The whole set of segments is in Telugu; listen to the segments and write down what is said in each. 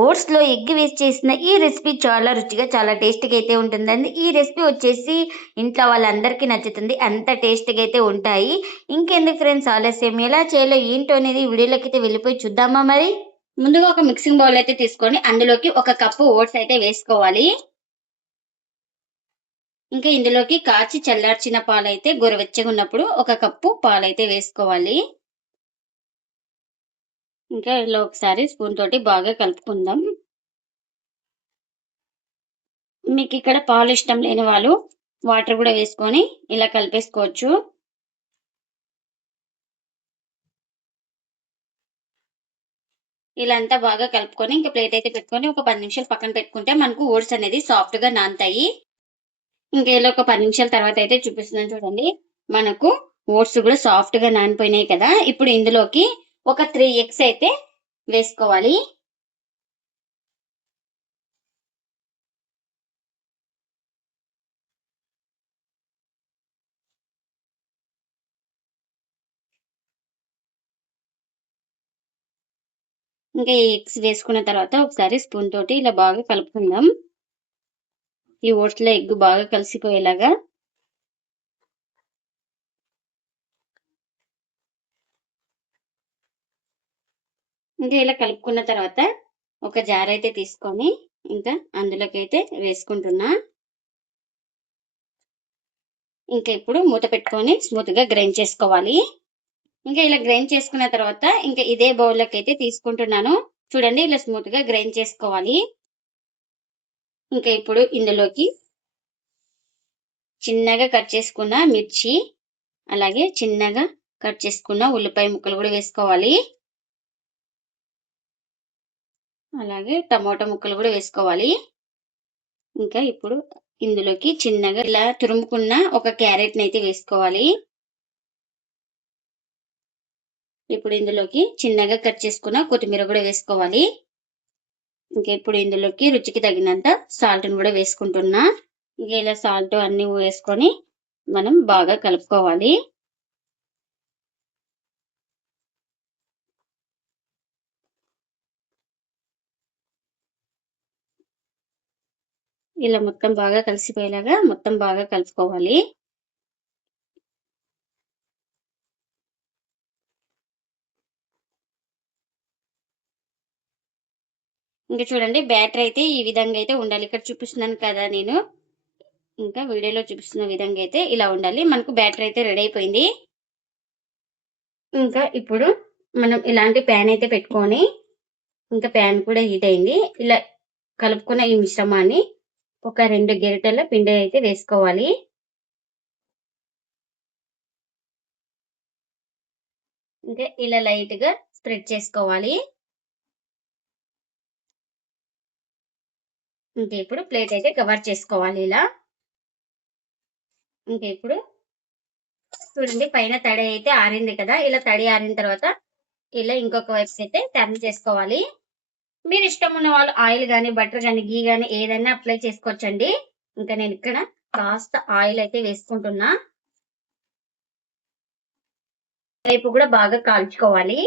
ఓట్స్‌లో ఎగ్ వేసి చేసిన ఈ రెసిపీ చాలా రుచిగా, చాలా టేస్టీగా అయితే ఉంటుందండి. ఈ రెసిపీ వచ్చేసి ఇంట్లో వాళ్ళందరికీ నచ్చుతుంది. అంత టేస్టీగా అయితే ఉంటాయి. ఇంకెందుకు ఫ్రెండ్స్ ఆలస్యం, ఎలా చేయాలో ఏంటో అనేది వీడియోలోకైతే వెళ్ళిపోయి చూద్దామా మరి? ముందుగా ఒక మిక్సింగ్ బౌల్ అయితే తీసుకొని అందులోకి ఒక కప్పు ఓట్స్ అయితే వేసుకోవాలి. ఇంకా ఇందులోకి కాచి చల్లార్చిన పాలైతే గోరువెచ్చగా ఉన్నప్పుడు ఒక కప్పు పాలైతే వేసుకోవాలి. ఇంకా ఇలా ఒకసారి స్పూన్ తోటి బాగా కలుపుకుందాం. మీకు ఇక్కడ పాలు ఇష్టం లేని వాళ్ళు వాటర్ కూడా వేసుకొని ఇలా కలిపేసుకోవచ్చు. ఇలా అంతా బాగా కలుపుకొని ఇంకా ప్లేట్ అయితే పెట్టుకొని ఒక 10 నిమిషాలు పక్కన పెట్టుకుంటే మనకు ఓట్స్ అనేది సాఫ్ట్ గా నానతాయి. ఇంకా ఇలా ఒక 10 నిమిషాల తర్వాత అయితే చూపిస్తున్నాను చూడండి. మనకు ఓట్స్ కూడా సాఫ్ట్ గా నానిపోయినాయి కదా. ఇప్పుడు ఇందులోకి ఒక 3 ఎగ్స్ అయితే వేసుకోవాలి. ఇంకా ఈ ఎగ్స్ వేసుకున్న తర్వాత ఒకసారి స్పూన్ తోటి ఇలా బాగా కలుపుకుందాం. ఈ ఓట్స్ లో ఎగ్ బాగా కలిసిపోయేలాగా. ఇంకా ఇలా కలుపుకున్న తర్వాత ఒక జార్ అయితే తీసుకొని ఇంకా అందులోకి అయితే వేసుకుంటున్నా. ఇంకా ఇప్పుడు మూత పెట్టుకొని స్మూత్ గా గ్రైండ్ చేసుకోవాలి. ఇంకా ఇలా గ్రైండ్ చేసుకున్న తర్వాత ఇంకా ఇదే బౌల్లోకి అయితే తీసుకుంటున్నాను. చూడండి ఇలా స్మూత్ గా గ్రైండ్ చేసుకోవాలి. ఇంకా ఇప్పుడు ఇందులోకి చిన్నగా కట్ చేసుకున్న మిర్చి, అలాగే చిన్నగా కట్ చేసుకున్న ఉల్లిపాయ ముక్కలు కూడా వేసుకోవాలి. అలాగే టమోటా ముక్కలు కూడా వేసుకోవాలి. ఇంకా ఇప్పుడు ఇందులోకి చిన్నగా ఇలా తురుముకున్న ఒక క్యారెట్ ని అయితే వేసుకోవాలి. ఇప్పుడు ఇందులోకి చిన్నగా కట్ చేసుకున్న కొత్తిమీర కూడా వేసుకోవాలి. ఇంకా ఇప్పుడు ఇందులోకి రుచికి తగినంత సాల్ట్ ని కూడా వేసుకుంటున్నా. ఇంకా ఇలా సాల్ట్ అన్ని వేసుకొని మనం బాగా కలుపుకోవాలి. ఇలా మొత్తం బాగా కలిసిపోయేలాగా మొత్తం బాగా కలుపుకోవాలి. ఇంకా చూడండి బ్యాటర్ అయితే ఈ విధంగా అయితే ఉండాలి. ఇక్కడ చూపిస్తున్నాను కదా నేను. ఇంకా వీడియోలో చూపిస్తున్న విధంగా అయితే ఇలా ఉండాలి. మనకు బ్యాటర్ అయితే రెడీ అయిపోయింది. ఇంకా ఇప్పుడు మనం ఇలాంటి ప్యాన్ అయితే పెట్టుకొని ఇంకా ప్యాన్ కూడా హీట్ అయింది. ఇలా కలుపుకున్న ఈ మిశ్రమాన్ని ఒక 2 గరిటెల పిండి అయితే వేసుకోవాలి. ఇంకా ఇలా లైట్ గా స్ప్రెడ్ చేసుకోవాలి. ఇంకా ఇప్పుడు ప్లేట్ అయితే కవర్ చేసుకోవాలి ఇలా. ఇంకా ఇప్పుడు చూడండి పైన తడి అయితే ఆరింది కదా. ఇలా తడి ఆరిన తర్వాత ఇలా ఇంకొక వైపు అయితే టర్న్ చేసుకోవాలి. మీరు ఇష్టం ఉన్న వాళ్ళు ఆయిల్ గానీ, బటర్ గానీ, ఘీ గానీ ఏదైనా అప్లై చేసుకోవచ్చండి. ఇంకా నేను ఇక్కడ కాస్త ఆయిల్ అయితే వేసుకుంటున్నా. వైపు కూడా బాగా కాల్చుకోవాలి.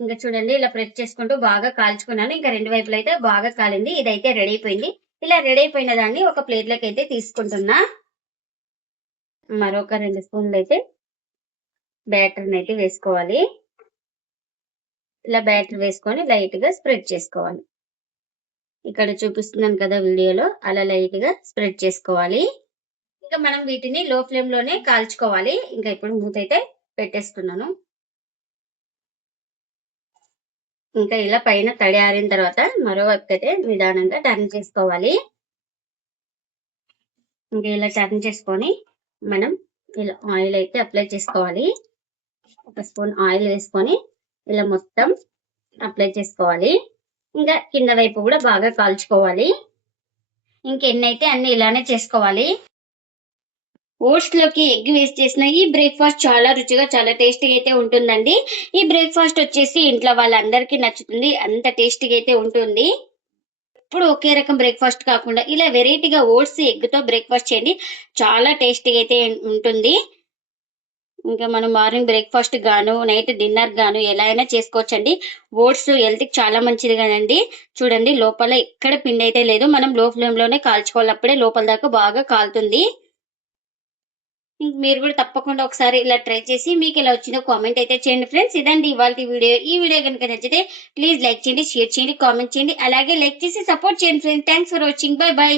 ఇంకా చూడండి ఇలా ప్రెస్ చేసుకుంటూ బాగా కాల్చుకున్నాను. ఇంకా 2 వైపులు అయితే బాగా కాలింది. ఇదైతే రెడీ అయిపోయింది. ఇలా రెడీ అయిపోయిన దాన్ని ఒక ప్లేట్ లోకి అయితే తీసుకుంటున్నా. మరొక 2 స్పూన్లు అయితే బ్యాటర్ అయితే వేసుకోవాలి. ఇలా బ్యాటర్ వేసుకొని లైట్ గా స్ప్రెడ్ చేసుకోవాలి. ఇక్కడ చూపిస్తున్నాను కదా వీడియోలో అలా లైట్ గా స్ప్రెడ్ చేసుకోవాలి. ఇంకా మనం వీటిని లో ఫ్లేమ్ లోనే కాల్చుకోవాలి. ఇంకా ఇప్పుడు మూత అయితే పెట్టేస్తున్నాను. ఇంకా ఇలా పైన తడి ఆరిన తర్వాత మరో వైపు అయితే నిదానంగా టర్న్ చేసుకోవాలి. ఇంకా ఇలా టర్న్ చేసుకొని మనం ఇలా ఆయిల్ అయితే అప్లై చేసుకోవాలి. ఒక స్పూన్ ఆయిల్ వేసుకొని ఇలా మొత్తం అప్లై చేసుకోవాలి. ఇంకా కింద వైపు కూడా బాగా కాల్చుకోవాలి. ఇంకెన్నైతే అన్ని ఇలానే చేసుకోవాలి. ఓట్స్ లోకి ఎగ్ వేసి చేసిన ఈ బ్రేక్ఫాస్ట్ చాలా రుచిగా, చాలా టేస్టీగా అయితే ఉంటుందండి. ఈ బ్రేక్ఫాస్ట్ వచ్చేసి ఇంట్లో వాళ్ళందరికీ నచ్చుతుంది. అంత టేస్టీగా అయితే ఉంటుంది. ఇప్పుడు ఒకే రకం బ్రేక్ఫాస్ట్ కాకుండా ఇలా వెరైటీగా ఓట్స్ ఎగ్ తో బ్రేక్ఫాస్ట్ చేయండి. చాలా టేస్టీగా అయితే ఉంటుంది. ఇంకా మనం మార్నింగ్ బ్రేక్ఫాస్ట్ గాను నైట్ డిన్నర్ గాను ఎలా అయినా చేసుకోవచ్చండి. ఓట్స్ హెల్త్ కి చాలా మంచిది కదండి. చూడండి లోపల ఎక్కడ పిండి అయితే లేదు, మనం లో ఫ్లేమ్ లోనే కాల్చుకోవాలి, అప్పుడే లోపల దాకా బాగా కాలుతుంది. మీరు కూడా తప్పకుండా ఒకసారి ఇలా ట్రై చేసి మీకు ఎలా వచ్చిందో కామెంట్ అయితే చేయండి ఫ్రెండ్స్. ఇదండి ఇవాల్టి వీడియో. ఈ వీడియో కనుక నచ్చితే ప్లీజ్ లైక్ చేయండి, షేర్ చేయండి, కామెంట్ చేయండి. అలాగే లైక్ చేసి సపోర్ట్ చేయండి friends. Thanks for watching. By by.